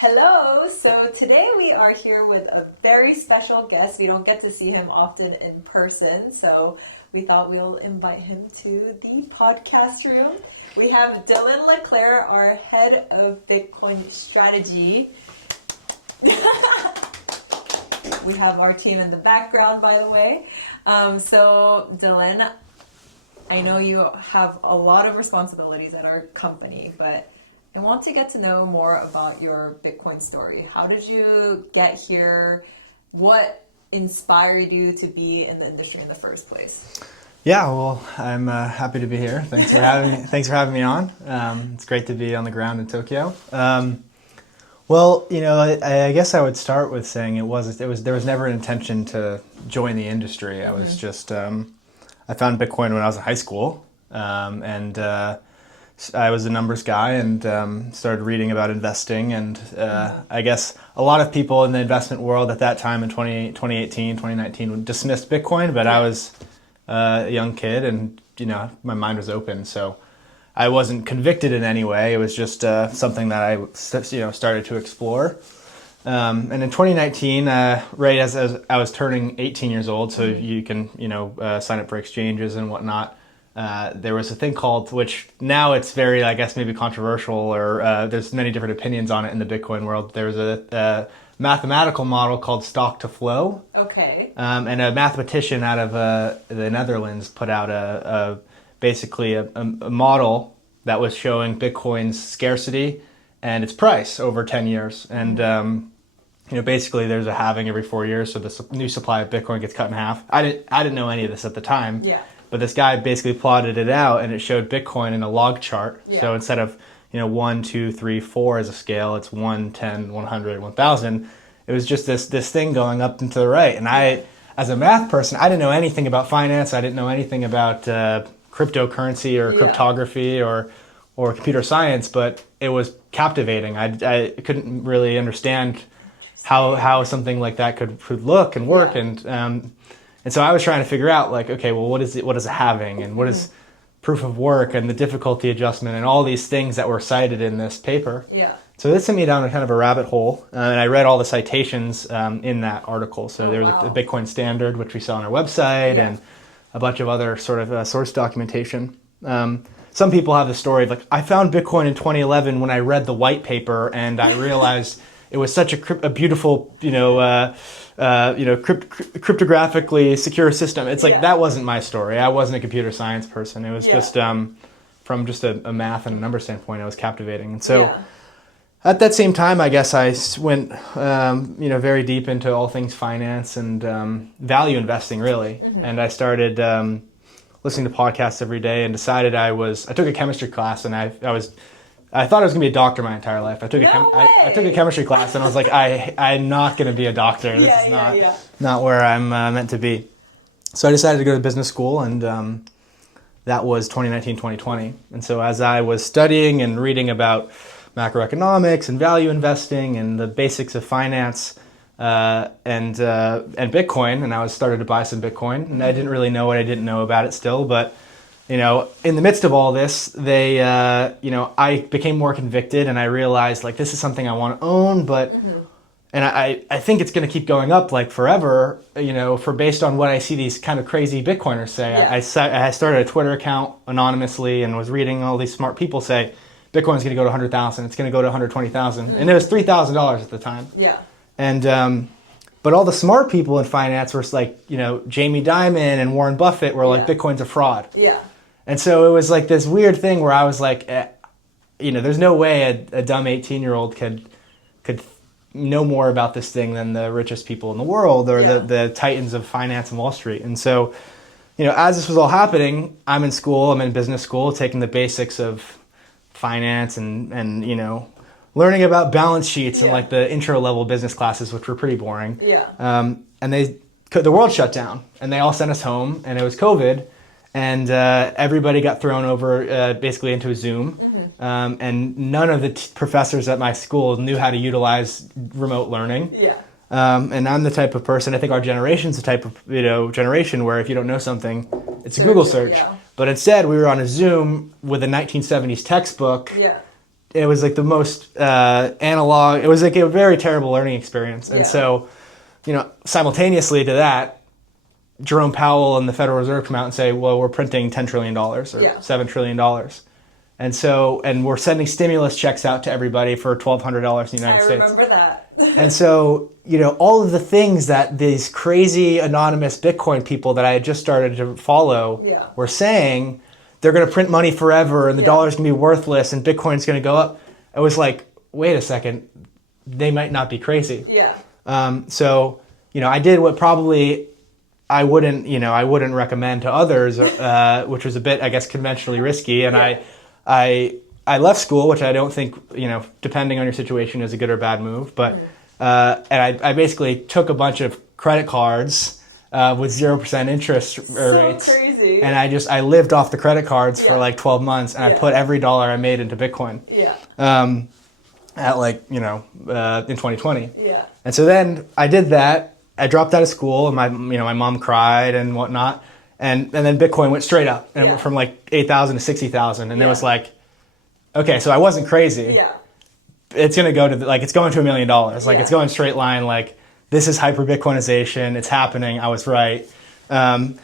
Hello! So today we are here with a very special guest. We don't get to see him often in person, so we thought we'll invite him to the podcast room. We have Dylan LeClair, our head of Bitcoin strategy. We have our team in the background, by the way. So Dylan, I know you have a lot of responsibilities at our company, but I want to get to know more about your Bitcoin story. How did you get here? What inspired you to be in the industry in the first place? Yeah, well, I'm happy to be here. Thanks for having me. Thanks for having me on. It's great to be on the ground in Tokyo. Well, you know, I guess I would start with saying there was never an intention to join the industry. I was just I found Bitcoin when I was in high school, and I was a numbers guy and started reading about investing. And I guess a lot of people in the investment world at that time in 2018, 2019 dismissed Bitcoin, but I was a young kid and, you know, my mind was open. So I wasn't convicted in any way. It was just something that I, started to explore. And in 2019, right as I was turning 18 years old, so you can, sign up for exchanges and whatnot, there was a thing called, which now it's very, I guess, maybe controversial, or there's many different opinions on it in the Bitcoin world. There's a mathematical model called stock to flow. Okay. And a mathematician out of the Netherlands put out basically a model that was showing Bitcoin's scarcity and its price over 10 years. And basically there's a halving every 4 years, so the new supply of Bitcoin gets cut in half. I didn't know any of this at the time. Yeah. But this guy basically plotted it out, and it showed Bitcoin in a log chart. Yeah. So instead of 1, 2, 3, 4 as a scale, it's 1, 10, 100, 1,000. It was just this thing going up and to the right. And I, as a math person, I didn't know anything about finance. I didn't know anything about cryptocurrency or cryptography or computer science. But it was captivating. I couldn't really understand how something like that could look and work. Yeah. And so I was trying to figure out, like, okay, well, what is a halving, and what is proof of work, and the difficulty adjustment, and all these things that were cited in this paper. Yeah. So this sent me down a kind of a rabbit hole, and I read all the citations in that article. So there was a Bitcoin standard, which we saw on our website, and a bunch of other sort of source documentation. Some people have the story of, like, I found Bitcoin in 2011 when I read the white paper, and I realized it was such a beautiful, cryptographically secure system. It's like, that wasn't my story. I wasn't a computer science person. It was just from just a math and a number standpoint, it was captivating. And so at that same time, I guess I went, very deep into all things finance and value investing, really. Mm-hmm. And I started listening to podcasts every day and decided I took a chemistry class, and I thought I was going to be a doctor my entire life. I took a chemistry class, and I was like, I'm not going to be a doctor. This is not where I'm meant to be. So I decided to go to business school, and that was 2019, 2020. And so as I was studying and reading about macroeconomics and value investing and the basics of finance and Bitcoin, and I started to buy some Bitcoin, and I didn't really know what I didn't know about it still, but in the midst of all this, I became more convicted, and I realized, like, this is something I want to own, but, and I think it's going to keep going up, like, forever, based on what I see these kind of crazy Bitcoiners say. Yeah. I started a Twitter account anonymously and was reading all these smart people say, Bitcoin's going to go to 100,000, it's going to go to 120,000, and it was $3,000 at the time. Yeah. And, but all the smart people in finance were like, Jamie Dimon and Warren Buffett were like, Bitcoin's a fraud. Yeah. And so it was like this weird thing where I was like, there's no way a dumb 18-year-old could know more about this thing than the richest people in the world, or the titans of finance and Wall Street. And so, as this was all happening, I'm in business school, taking the basics of finance and learning about balance sheets and like the intro level business classes, which were pretty boring. Yeah. And the world shut down, and they all sent us home, and it was COVID. And everybody got thrown over basically into Zoom. Mm-hmm. And none of the professors at my school knew how to utilize remote learning. Yeah. And I'm the type of person, I think our generation's the type of generation where if you don't know something, it's a Google search. Yeah. But instead, we were on a Zoom with a 1970s textbook. Yeah. it was like the most analog. It was like a very terrible learning experience. And so, simultaneously to that, Jerome Powell and the Federal Reserve come out and say, well, we're printing $10 trillion or $7 trillion. And so, and we're sending stimulus checks out to everybody for $1,200 in the United States. I remember that. And so, all of the things that these crazy anonymous Bitcoin people that I had just started to follow were saying, they're going to print money forever and the dollar's going to be worthless and Bitcoin's going to go up. I was like, wait a second, they might not be crazy. So, I did what probably I wouldn't recommend to others, which was a bit, I guess, conventionally risky. And I left school, which I don't think, depending on your situation, is a good or bad move. But and I basically took a bunch of credit cards with 0% interest rates. So crazy. And I lived off the credit cards for like 12 months, and I put every dollar I made into Bitcoin. At in 2020. And so then I did that. I dropped out of school, and my mom cried and whatnot. And then Bitcoin went straight up, and it went from like 8,000 to 60,000, and it was like, okay, so I wasn't crazy. It's gonna go to it's going to $1 million. Like it's going straight line. Like this is hyper Bitcoinization. It's happening. I was right. And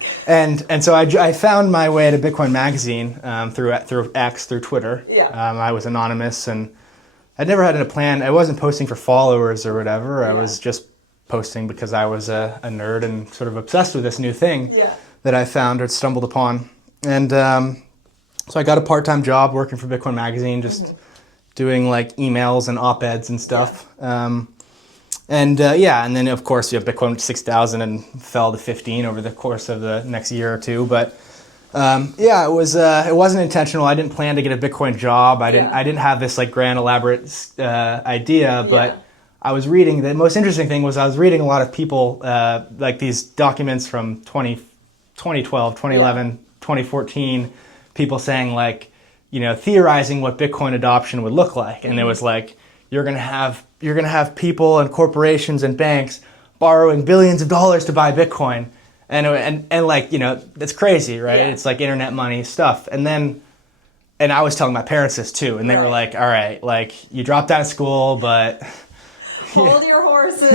so I found my way to Bitcoin Magazine through X, through Twitter. I was anonymous, and I'd never had a plan. I wasn't posting for followers or whatever. I was just posting because I was a nerd and sort of obsessed with this new thing that I found or stumbled upon. And so I got a part-time job working for Bitcoin Magazine, just doing like emails and op-eds and stuff. And then of course Bitcoin went to 6,000 and fell to 15 over the course of the next year or two. But it wasn't intentional. I didn't plan to get a Bitcoin job. I didn't have this like grand elaborate idea, but I was reading. The most interesting thing was I was reading a lot of people like these documents from 2012, 2011, 2014, people saying like, theorizing what Bitcoin adoption would look like. And it was like, you're going to have people and corporations and banks borrowing billions of dollars to buy Bitcoin. And that's crazy, right? It's like internet money stuff. And I was telling my parents this too. And they were like, all right, like you dropped out of school, but hold your horses.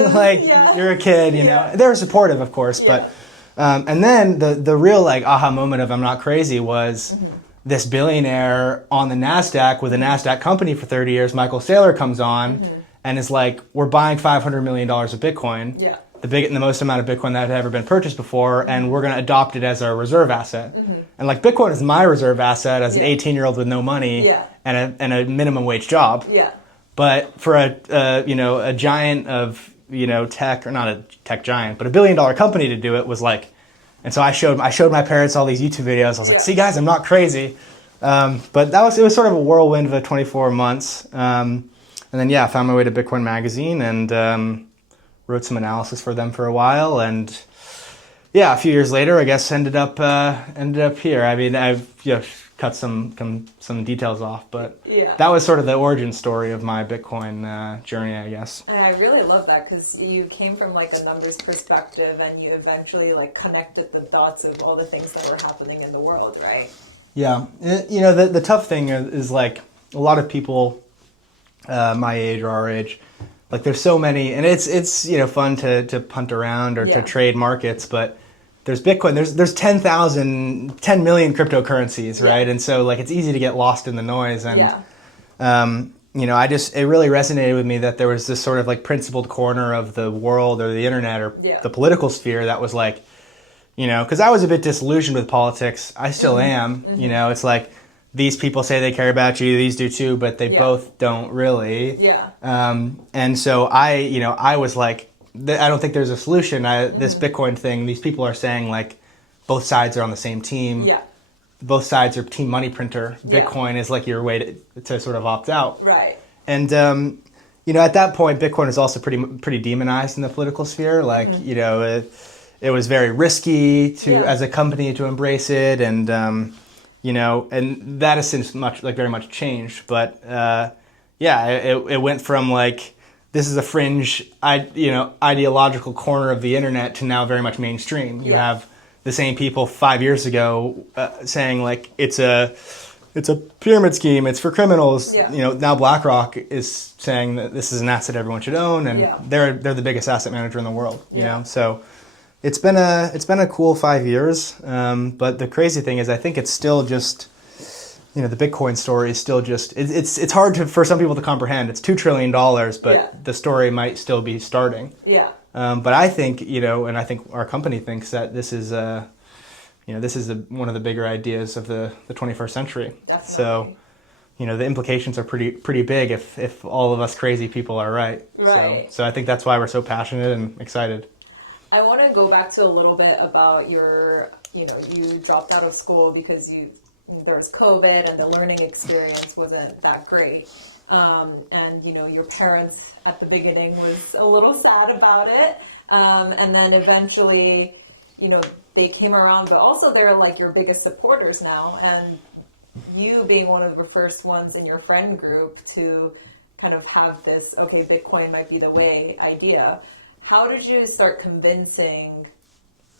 You're a kid, They were supportive, of course, but and then the real like aha moment of I'm not crazy was this billionaire on the NASDAQ with a NASDAQ company for 30 years, Michael Saylor, comes on and is like, we're buying $500 million of Bitcoin, the most amount of Bitcoin that had ever been purchased before, and we're going to adopt it as our reserve asset. And like Bitcoin is my reserve asset as an 18-year-old with no money and a minimum wage job. But for a giant of tech, or not a tech giant, but $1 billion company to do it was like, and so I showed my parents all these YouTube videos. I was like, see guys, I'm not crazy. But it was sort of a whirlwind of 24 months. And then I found my way to Bitcoin Magazine and wrote some analysis for them for a while. And a few years later, I guess ended up here. I mean, I've cut some details off, but that was sort of the origin story of my Bitcoin journey, I guess. And I really love that because you came from like a numbers perspective and you eventually like connected the dots of all the things that were happening in the world, right? Yeah. The tough thing is like a lot of people my age or our age, like there's so many, and it's fun to punt around or to trade markets, but there's Bitcoin, there's 10 million cryptocurrencies, right? And so like it's easy to get lost in the noise. And it really resonated with me that there was this sort of like principled corner of the world or the internet or the political sphere that was like, because I was a bit disillusioned with politics. I still am. It's like these people say they care about you, these do too, but they both don't really. And so I was like, I don't think there's a solution. This Bitcoin thing, these people are saying like both sides are on the same team. Both sides are team money printer. Bitcoin is like your way to sort of opt out. Right. And at that point, Bitcoin is also pretty demonized in the political sphere. Like it was very risky as a company to embrace it, and and that has since very much changed. But it went from like, this is a fringe, ideological corner of the internet to now very much mainstream. You have the same people 5 years ago saying like it's a it's a pyramid scheme. It's for criminals. Yeah. Now BlackRock is saying that this is an asset everyone should own, and they're the biggest asset manager in the world. You know, so it's been a cool 5 years. But the crazy thing is, I think it's still just, the Bitcoin story is still just, it's hard for some people to comprehend. It's $2 trillion, but the story might still be starting. Yeah. But I think, and I think our company thinks that this is one of the bigger ideas of the 21st century. Definitely. So, the implications are pretty big if all of us crazy people are right. Right. So I think that's why we're so passionate and excited. I want to go back to a little bit about your, you dropped out of school because there was COVID and the learning experience wasn't that great. And, your parents at the beginning was a little sad about it. And then eventually, they came around, but also they're like your biggest supporters now. And you being one of the first ones in your friend group to kind of have this, okay, Bitcoin might be the way idea. How did you start convincing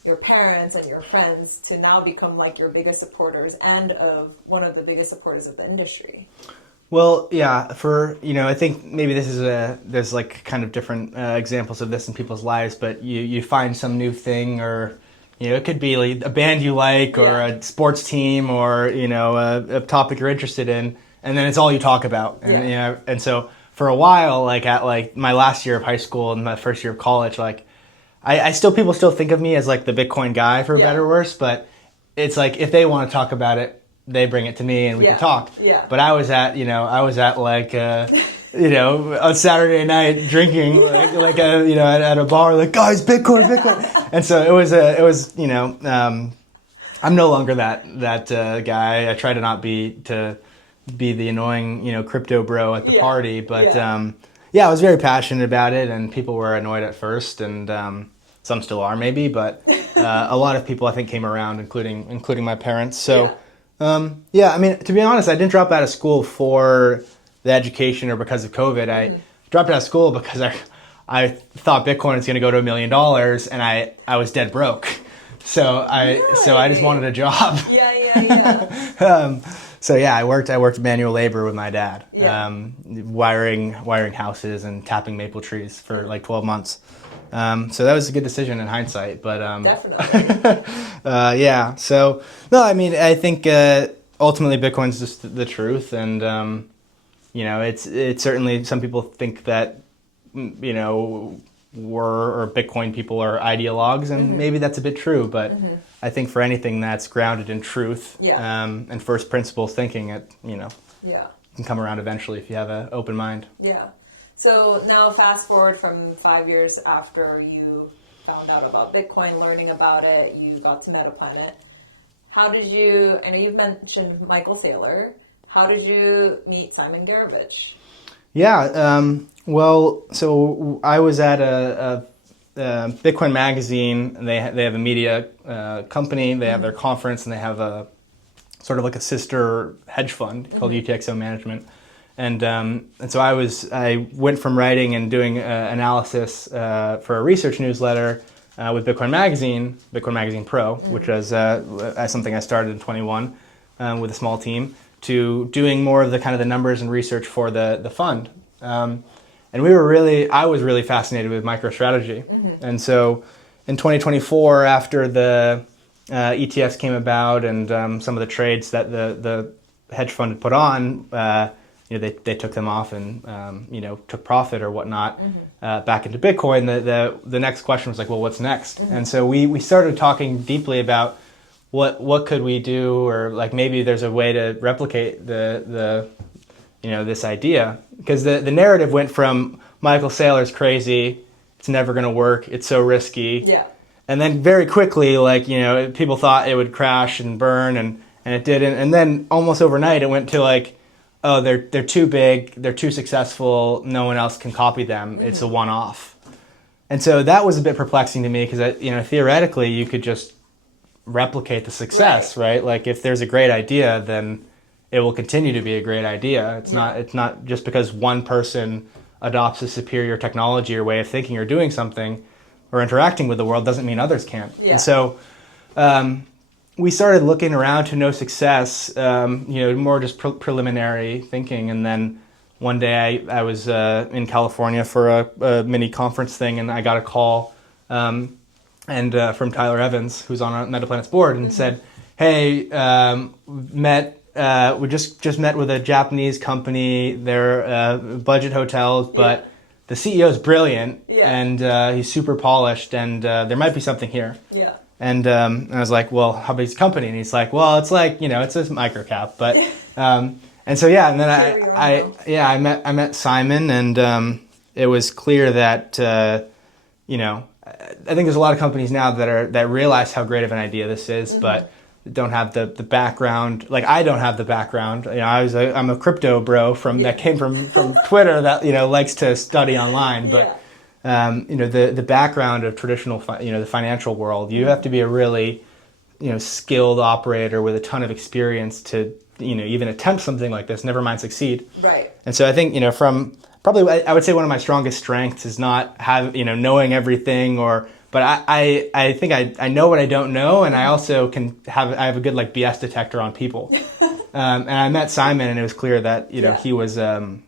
your parents and your friends to now become like your biggest supporters and of one of the biggest supporters of the industry? Well, yeah, I think maybe there's like kind of different examples of this in people's lives, but you find some new thing, or, it could be like a band you like, or a sports team, or, a topic you're interested in, and then it's all you talk about. And, and so for a while, like at like my last year of high school and my first year of college, like people still think of me as like the Bitcoin guy, for better or worse, but it's like if they want to talk about it, they bring it to me and we can talk. Yeah. But I was at like, on Saturday night drinking at a bar, like, guys, Bitcoin. And so it was, I'm no longer that guy. I try to not be the annoying, crypto bro at the party. But I was very passionate about it, and people were annoyed at first, and some still are maybe, but a lot of people I think came around, including my parents. So. I mean, to be honest, I didn't drop out of school for the education or because of COVID. I dropped out of school because I thought Bitcoin was going to go to $1 million, and I was dead broke. So I just wanted a job. I worked manual labor with my dad, wiring houses and tapping maple trees for like 12 months. So that was a good decision in hindsight, but definitely. So no, I mean, I think ultimately Bitcoin's just the truth, and it's certainly, some people think that Bitcoin people are ideologues, and maybe that's a bit true, but I think for anything that's grounded in truth and first principles thinking, it can come around eventually if you have an open mind. Yeah. So now fast forward from 5 years after you found out about Bitcoin, learning about it, you got to Metaplanet. How did you, I know you've mentioned Michael Saylor, how did you meet Simon Garovich? Yeah, well, so I was at a Bitcoin magazine. They have a media company, they have their conference, and they have a sort of like a sister hedge fund called UTXO Management. And so I went from writing and doing analysis for a research newsletter with Bitcoin Magazine Pro, which was something I started in 21 with a small team, to doing more of the kind of the numbers and research for the fund. And I was really fascinated with MicroStrategy. And so in 2024, after the ETFs came about and some of the trades that the hedge fund had put on, they took them off and took profit or whatnot back into Bitcoin. The next question was like, well, what's next? And so we started talking deeply about what could we do, or like maybe there's a way to replicate the this idea, because the narrative went from Michael Saylor's crazy, it's never going to work, it's so risky, and then very quickly, like, people thought it would crash and burn, and it didn't, and then almost overnight it went to like, oh, they're too big, they're too successful, no one else can copy them, it's a one-off. And so that was a bit perplexing to me, because theoretically you could just replicate the success, right? Like if there's a great idea, then it will continue to be a great idea. It's not just because one person adopts a superior technology or way of thinking or doing something or interacting with the world doesn't mean others can't. And so we started looking around to no success, more just preliminary thinking. And then one day I was in California for a mini conference thing, and I got a call from Tyler Evans, who's on Metaplanet's board, and said, "Hey, we just met with a Japanese company. They're budget hotels, but the CEO is brilliant, and he's super polished, and there might be something here." Yeah. And I was like, "Well, how big is the company?" And he's like, "Well, it's like, it's a micro cap, but." And so and then I met Simon, and it was clear that I think there's a lot of companies now that realize how great of an idea this is, but don't have the background. Like, I don't have the background. I'm a crypto bro that came from Twitter that likes to study online, but the background of traditional the financial world, you have to be a really skilled operator with a ton of experience to even attempt something like this, never mind succeed. Right. And so I think from probably, I would say one of my strongest strengths is not knowing everything, but I think I know what I don't know, and I also I have a good BS detector on people. And I met Simon, and it was clear that he was a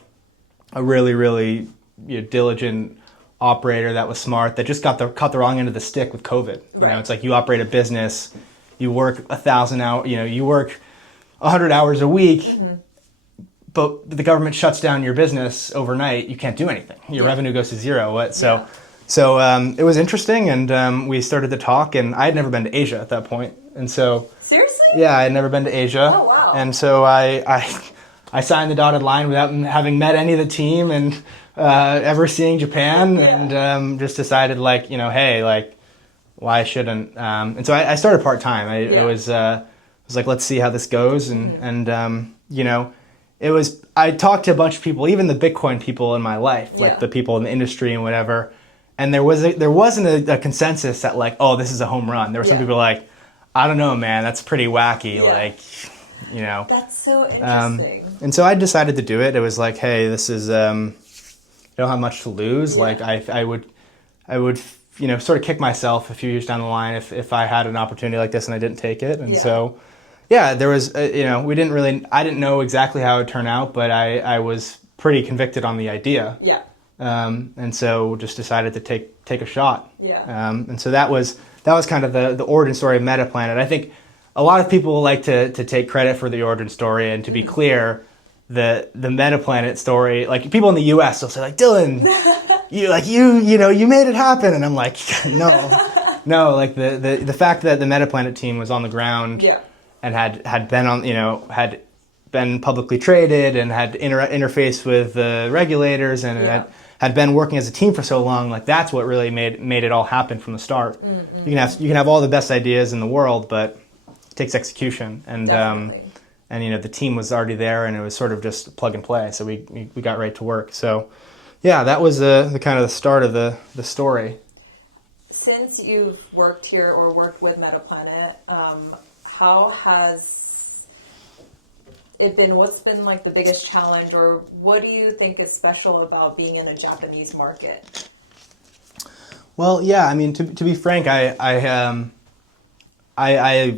really, really diligent operator that was smart, that just caught the wrong end of the stick with COVID. It's like, you operate a business, you work 1,000 hours, you work 100 hours a week, but the government shuts down your business overnight. You can't do anything. Your revenue goes to zero. So it was interesting, and we started to talk, and I had never been to Asia at that point. And so... Seriously? Yeah, I had never been to Asia. Oh, wow. And so I signed the dotted line without having met any of the team and ever seeing Japan, and just decided, hey, why shouldn't... and so I started part-time. I was like, let's see how this goes, and I talked to a bunch of people, even the Bitcoin people in my life, the people in the industry and whatever, and there wasn't a consensus that oh, this is a home run. There were some people like, I don't know, man, that's pretty wacky, That's so interesting. And so I decided to do it. It was like, hey, this is I don't have much to lose. I would sort of kick myself a few years down the line if I had an opportunity like this and I didn't take it. And so. Yeah, there was, I didn't know exactly how it would turn out, but I was pretty convicted on the idea. Yeah. And so just decided to take a shot. Yeah. And so that was kind of the origin story of Metaplanet. I think a lot of people like to take credit for the origin story, and to be clear, the Metaplanet story, people in the U.S. will say Dylan, you made it happen, and I'm like, no, the fact that the Metaplanet team was on the ground. Yeah. And had been on, had been publicly traded, and had interfaced with the regulators, and had been working as a team for so long. That's what really made it all happen from the start. You can have all the best ideas in the world, but it takes execution. And the team was already there, and it was sort of just plug and play. So we got right to work. So yeah, that was the kind of the start of the story. Since you've worked here or worked with Metaplanet, how has it been? What's been the biggest challenge, or what do you think is special about being in a Japanese market? Well, yeah, I mean, to be frank, I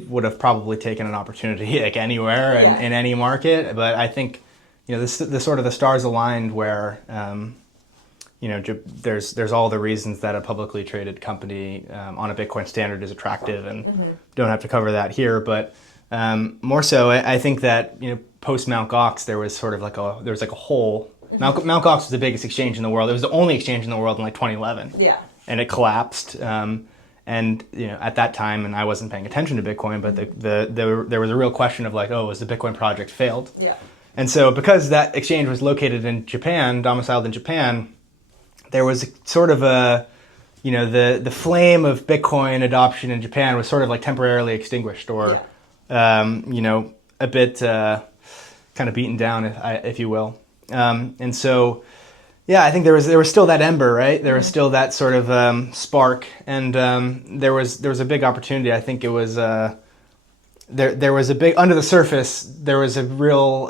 would have probably taken an opportunity anywhere in any market, but I think the sort of the stars aligned where there's all the reasons that a publicly traded company on a Bitcoin standard is attractive, and don't have to cover that here. But more so, I think that post Mt. Gox there was sort of a hole. Mt. Gox was the biggest exchange in the world. It was the only exchange in the world in 2011. Yeah. And it collapsed. And at that time, and I wasn't paying attention to Bitcoin, but there was a real question of was the Bitcoin project failed? Yeah. And so because that exchange was located in Japan, domiciled in Japan, there was sort of the flame of Bitcoin adoption in Japan was sort of temporarily extinguished, or a bit kind of beaten down, if you will. And so, yeah, I think there was still that ember, right? There was still that sort of spark, and there was a big opportunity. I think it was there was a big, under the surface, there was a real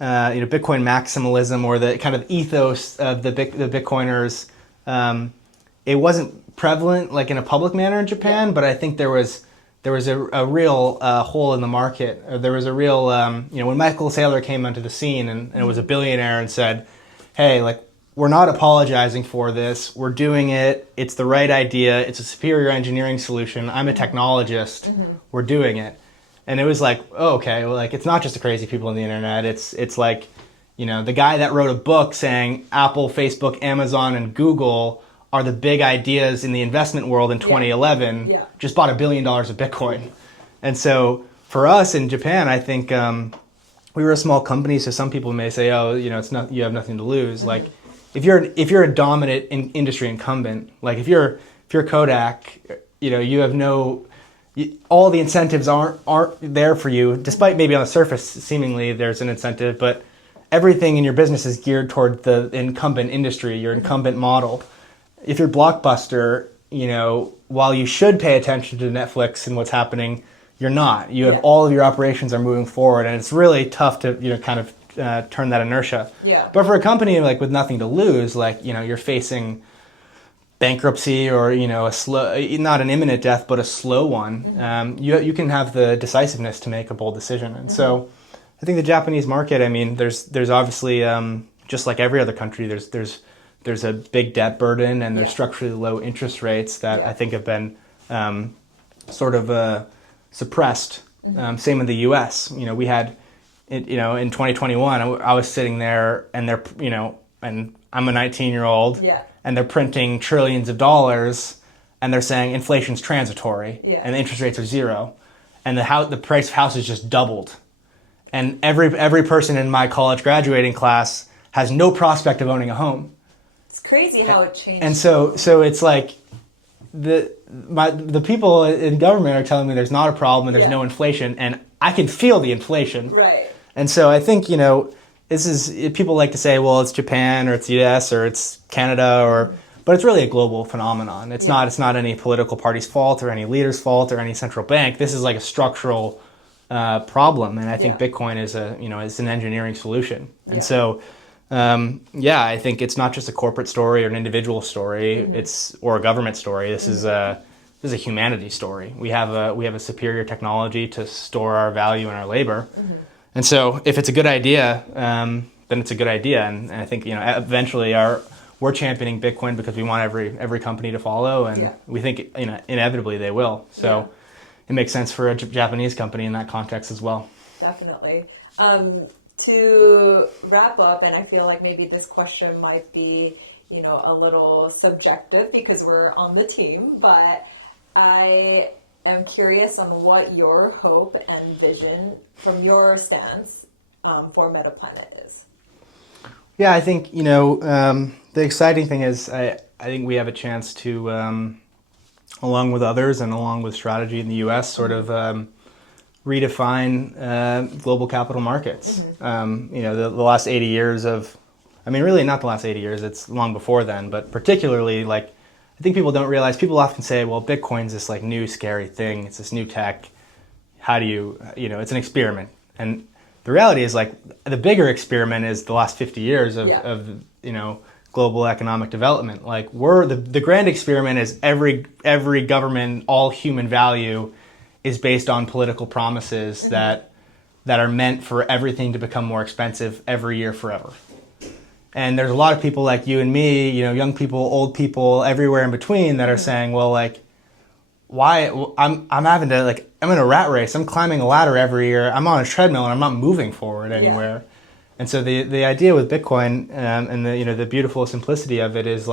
Bitcoin maximalism, or the kind of ethos of the Bitcoiners. It wasn't prevalent in a public manner in Japan, but I think there was there was a real hole in the market. There was a real, when Michael Saylor came onto the scene and was a billionaire and said, hey, like, we're not apologizing for this. We're doing it. It's the right idea. It's a superior engineering solution. I'm a technologist. We're doing it. And it was like, oh, okay, well, like, it's not just the crazy people on the internet. It's like, the guy that wrote a book saying Apple, Facebook, Amazon, and Google are the big ideas in the investment world in 2011, just bought $1 billion of Bitcoin. And so for us in Japan, I think we were a small company, so some people may say, oh, it's not, you have nothing to lose. Like, if you're a dominant industry incumbent, like if you're Kodak, you have all the incentives aren't there for you, despite maybe on the surface seemingly there's an incentive, but everything in your business is geared toward the incumbent industry, your incumbent model. If you're Blockbuster, while you should pay attention to Netflix and what's happening, you're not. You have all of your operations are moving forward, and it's really tough to kind of turn that inertia. Yeah. But for a company like with nothing to lose, like you're facing bankruptcy or a slow, not an imminent death, but a slow one. You can have the decisiveness to make a bold decision, and so I think the Japanese market. I mean, there's obviously just like every other country, there's a big debt burden and there's structurally low interest rates that I think have been sort of suppressed. Same in the U.S. We had, in 2021, I was sitting there and they're, and I'm a 19-year-old and they're printing trillions of dollars and they're saying inflation's transitory and the interest rates are zero and the price of houses just doubled. And every person in my college graduating class has no prospect of owning a home. It's crazy how it changed. And so it's like the people in government are telling me there's not a problem and there's no inflation, and I can feel the inflation. Right. And so I think this is, people like to say, well, it's Japan or it's US or it's Canada but it's really a global phenomenon. It's not any political party's fault or any leader's fault or any central bank. This is like a structural problem, and I think Bitcoin is is an engineering solution. And so. I think it's not just a corporate story or an individual story, or a government story. This is a humanity story. We have a superior technology to store our value and our labor. And so if it's a good idea, then it's a good idea. And I think, eventually we're championing Bitcoin because we want every company to follow, and we think, inevitably they will. So it makes sense for a Japanese company in that context as well. Definitely. To wrap up, and I feel like maybe this question might be, a little subjective because we're on the team, but I am curious on what your hope and vision from your stance for Metaplanet is. Yeah, I think, the exciting thing is I think we have a chance to, along with others and along with strategy in the U.S., sort of redefine global capital markets. The last 80 years really not the last 80 years, it's long before then, but particularly I think people don't realize, people often say, well, Bitcoin's this new scary thing, it's this new tech, how do you, it's an experiment. And the reality is the bigger experiment is the last 50 years of global economic development. The grand experiment is every government, all human value is based on political promises that are meant for everything to become more expensive every year forever. And there's a lot of people like you and me, young people, old people, everywhere in between that are saying, well, why I'm having to I'm in a rat race. I'm climbing a ladder every year. I'm on a treadmill and I'm not moving forward anywhere. And so the idea with Bitcoin and the beautiful simplicity of it is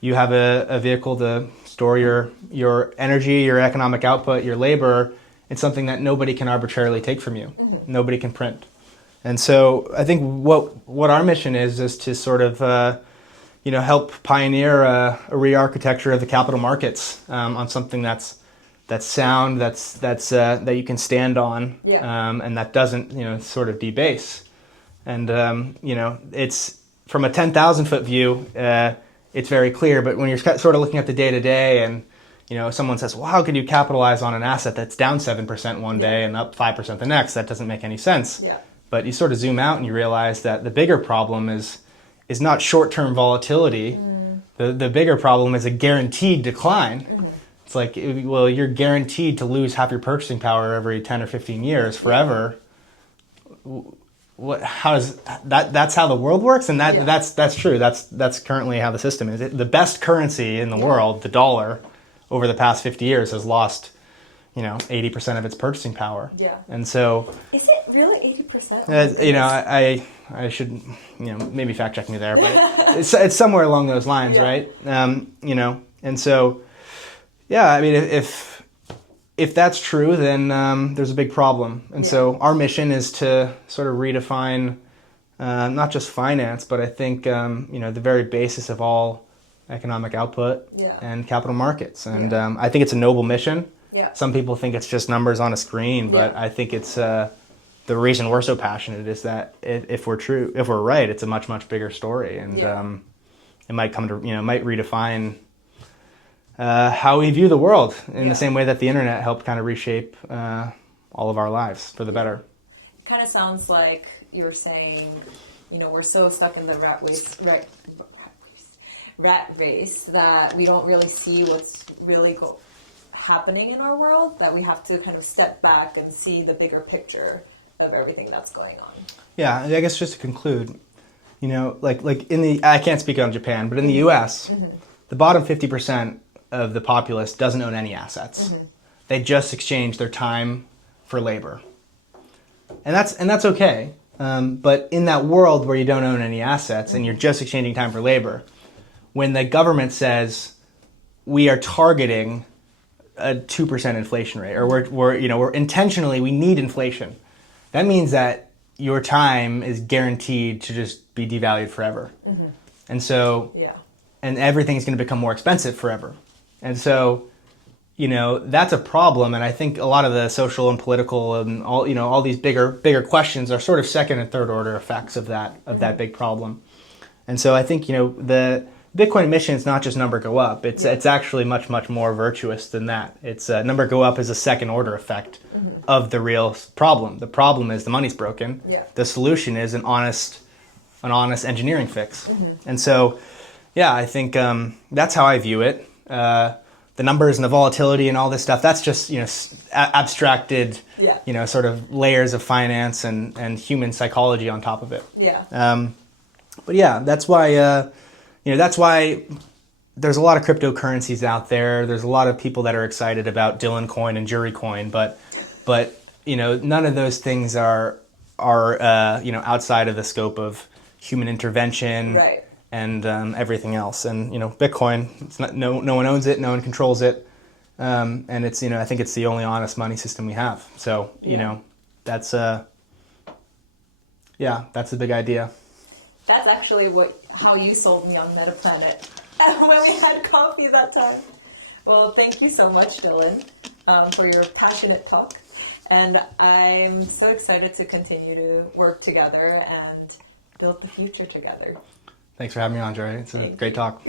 you have a vehicle to store your energy, your economic output, your labor. It's something that nobody can arbitrarily take from you. Nobody can print. And so I think what our mission is to sort of help pioneer a re-architecture of the capital markets on something that's sound, that you can stand on, and that doesn't sort of debase. And it's from a 10,000 foot view. It's very clear, but when you're sort of looking at the day-to-day and, someone says, well, how can you capitalize on an asset that's down 7% one day and up 5% the next? That doesn't make any sense. Yeah. But you sort of zoom out and you realize that the bigger problem is not short-term volatility. The bigger problem is a guaranteed decline. It's like, well, you're guaranteed to lose half your purchasing power every 10 or 15 years forever. How does that's how the world works? And that's true. That's currently how the system is. The best currency in the world, the dollar, over the past 50 years has lost, 80% of its purchasing power. Yeah. And so, is it really 80%? I should, maybe fact check me there, but it's somewhere along those lines, right? And so, yeah, I mean, if that's true, then there's a big problem. And so our mission is to sort of redefine not just finance, but I think, the very basis of all economic output and capital markets. And I think it's a noble mission. Yeah. Some people think it's just numbers on a screen, but I think it's the reason we're so passionate is that if we're right, it's a much, much bigger story. And it might might redefine how we view the world in the same way that the internet helped kind of reshape all of our lives for the better. It kind of sounds like you were saying, we're so stuck in the rat race that we don't really see what's really happening in our world, that we have to kind of step back and see the bigger picture of everything that's going on. Yeah, I guess just to conclude, like I can't speak on Japan, but in the U.S., the bottom 50% of the populace doesn't own any assets. They just exchange their time for labor, and that's okay. But in that world where you don't own any assets and you're just exchanging time for labor, when the government says we are targeting a 2% inflation rate, or we're intentionally, we need inflation, that means that your time is guaranteed to just be devalued forever. And so, and everything is going to become more expensive forever. And so, that's a problem. And I think a lot of the social and political and all these bigger questions are sort of second and third order effects of that big problem. And so I think, the Bitcoin mission is not just number go up. It's actually much, much more virtuous than that. It's number go up is a second order effect of the real problem. The problem is the money's broken. The solution is an honest engineering fix. And so, I think that's how I view it. The numbers and the volatility and all this stuff, that's just, abstracted, sort of layers of finance and human psychology on top of it. But that's why, that's why there's a lot of cryptocurrencies out there. There's a lot of people that are excited about Dylan coin and Jury coin, but none of those things are outside of the scope of human intervention. Right. And everything else, and Bitcoin, it's not, no one owns it, no one controls it, and it's I think it's the only honest money system we have. So that's that's the big idea. That's actually how you sold me on Metaplanet when we had coffee that time. Well, thank you so much, Dylan, for your passionate talk, and I'm so excited to continue to work together and build the future together. Thanks for having me on, Jerry. It's a great talk.